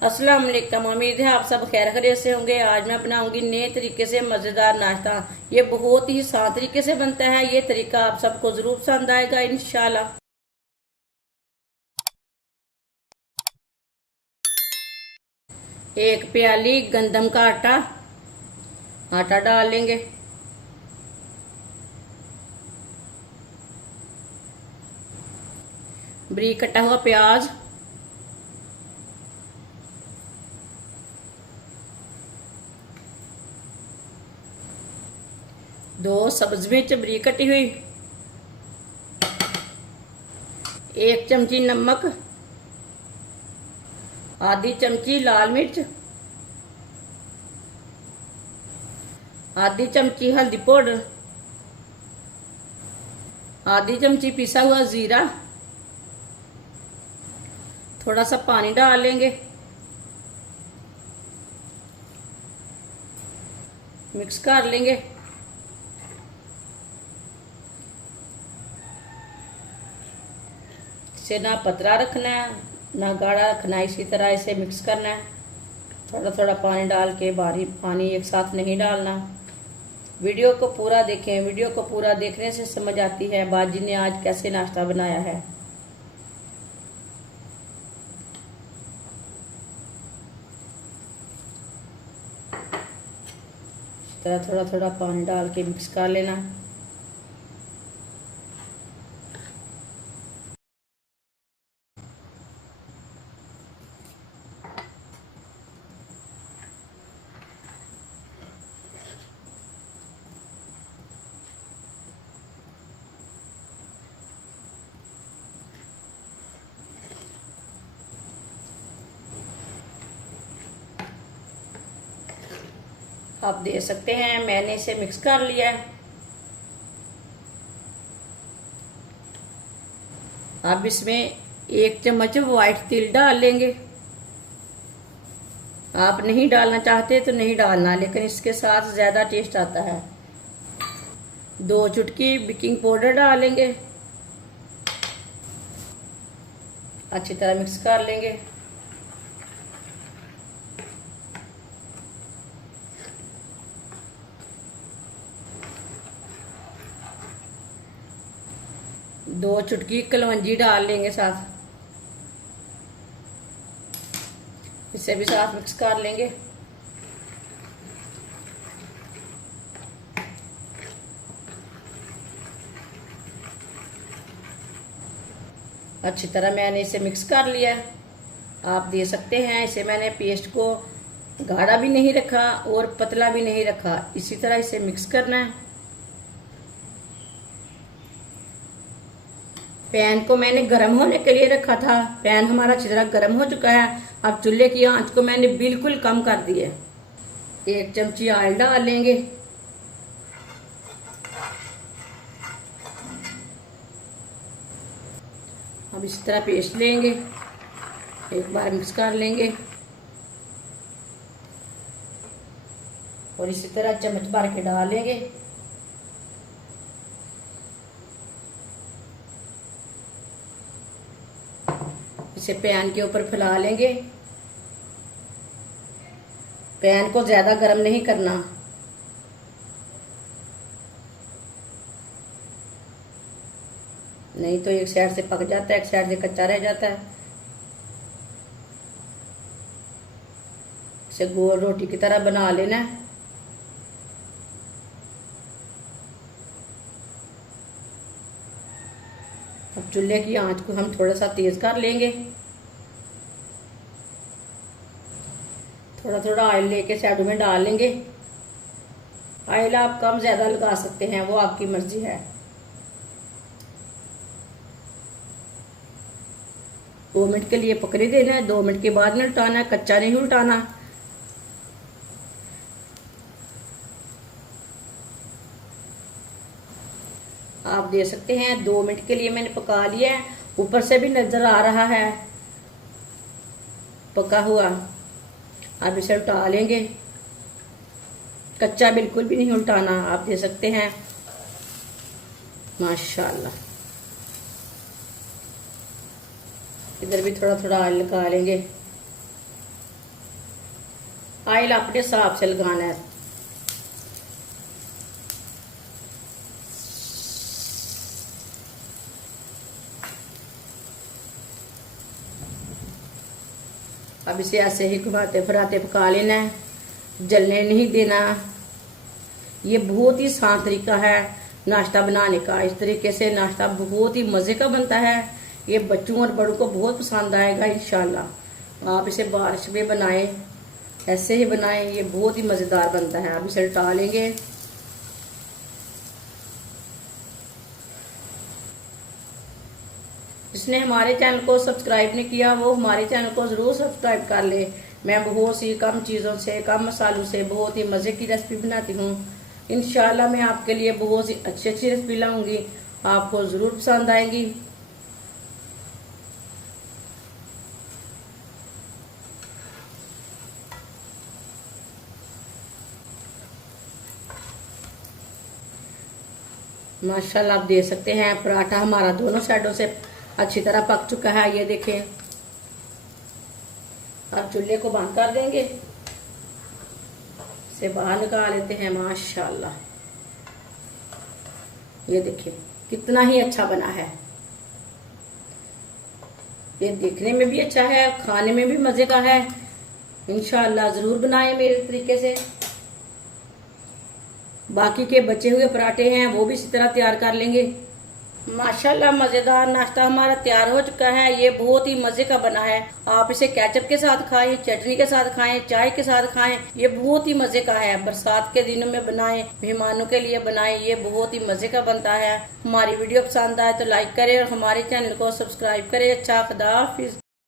अस्सलाम वालेकुम। उम्मीद है आप सब खैर खैरियत से होंगे। आज मैं बनाऊंगी नए तरीके से मजेदार नाश्ता। ये बहुत ही आसान तरीके से बनता है। ये तरीका आप सबको जरूर पसंद आएगा इंशाल्लाह। एक प्याली गंदम का आटा डाल लेंगे। बारीक कटा हुआ प्याज, दो सब्ज मिर्च बारीक कटी हुई, एक चमची नमक, आधी चमची लाल मिर्च, आधी चमची हल्दी पाउडर, आधी चमची पिसा हुआ जीरा, थोड़ा सा पानी डाल लेंगे, मिक्स कर लेंगे। इसे ना पतला रखना है ना गाढ़ा रखना है, इसी तरह इसे मिक्स करना है। थोड़ा थोड़ा पानी डाल के, भारी पानी एक साथ नहीं डालना। वीडियो को पूरा देखें। वीडियो को पूरा देखने से समझ आती है बाजी ने आज कैसे नाश्ता बनाया है। इस तरह थोड़ा थोड़ा पानी डाल के मिक्स कर लेना। आप दे सकते हैं, मैंने इसे मिक्स कर लिया है। अब इसमें एक चम्मच व्हाइट तिल डाल लेंगे। आप नहीं डालना चाहते तो नहीं डालना, लेकिन इसके साथ ज्यादा टेस्ट आता है। दो चुटकी बेकिंग पाउडर डालेंगे। अच्छी तरह मिक्स कर लेंगे। दो चुटकी कलवंजी डाल लेंगे साथ, इसे भी साथ मिक्स कर लेंगे। अच्छी तरह मैंने इसे मिक्स कर लिया। आप दे सकते हैं, इसे मैंने पेस्ट को गाढ़ा भी नहीं रखा और पतला भी नहीं रखा, इसी तरह इसे मिक्स करना है। पैन को मैंने गर्म होने के लिए रखा था। पैन हमारा अच्छी तरह गर्म हो चुका है। अब चूल्हे की आंच को मैंने बिल्कुल कम कर दी है। एक चमची ऑयल डाल लेंगे। अब इस तरह पेस्ट लेंगे, एक बार मिक्स कर लेंगे और इसी तरह चम्मच भर के डाल लेंगे। इसे पैन के ऊपर फैला लेंगे। पैन को ज्यादा गर्म नहीं करना, नहीं तो एक साइड से पक जाता है, एक साइड से कच्चा रह जाता है। इसे गोल रोटी की तरह बना लेना है। अब चूल्हे की आंच को हम थोड़ा सा तेज कर लेंगे। थोड़ा थोड़ा ऑयल लेके साइड में डाल लेंगे। ऑयल आप कम ज्यादा लगा सकते हैं, वो आपकी मर्जी है। 2 मिनट के लिए पकने देना है। 2 मिनट के बाद में उल्टाना है, कच्चा नहीं उल्टाना। आप दे सकते हैं, 2 मिनट के लिए मैंने पका लिया है। ऊपर से भी नजर आ रहा है पका हुआ। अब इसे उल्टा लेंगे। कच्चा बिल्कुल भी नहीं उल्टाना। आप दे सकते हैं, माशाल्लाह। इधर भी थोड़ा थोड़ा ऑयल लगा लेंगे। ऑयल अपने हिसाब से लगाना है। अब इसे ऐसे ही घुमाते फिराते पका लेना है, जलने नहीं देना। ये बहुत ही आसान तरीका है नाश्ता बनाने का। इस तरीके से नाश्ता बहुत ही मज़े का बनता है। ये बच्चों और बड़ों को बहुत पसंद आएगा इंशाल्लाह। आप इसे बारिश में बनाएं, ऐसे ही बनाएं, ये बहुत ही मज़ेदार बनता है। अब इसे उल्टा लेंगे। जिसने हमारे चैनल को सब्सक्राइब नहीं किया वो हमारे चैनल को ज़रूर सब्सक्राइब कर ले। मैं बहुत सी कम चीज़ों से, कम मसालों से बहुत ही मज़े की रेसिपी बनाती हूँ। इंशाल्लाह मैं आपके लिए बहुत सी अच्छी अच्छी रेसिपी लाऊंगी, आपको ज़रूर पसंद आएंगी। माशाल्लाह आप देख सकते हैं पराठा हमारा दोनों साइडों से अच्छी तरह पक चुका है। ये देखें। अब चूल्हे को बंद कर देंगे, इसे बाहर निकाल लेते हैं। माशाल्लाह ये देखिए कितना ही अच्छा बना है। ये देखने में भी अच्छा है, खाने में भी मजे का है। इंशाल्लाह जरूर बनाएं मेरे तरीके से। बाकी के बचे हुए पराठे हैं वो भी इसी तरह तैयार कर लेंगे। माशाल्लाह मजेदार नाश्ता हमारा तैयार हो चुका है। ये बहुत ही मजे का बना है। आप इसे केचप के साथ खाएं, चटनी के साथ खाएं, चाय के साथ खाएं। ये बहुत ही मजे का है। बरसात के दिनों में बनाएं, मेहमानों के लिए बनाएं, ये बहुत ही मजे का बनता है। हमारी वीडियो पसंद आए तो लाइक करें और हमारे चैनल को सब्सक्राइब करें। अच्छा, खुदा हाफिज।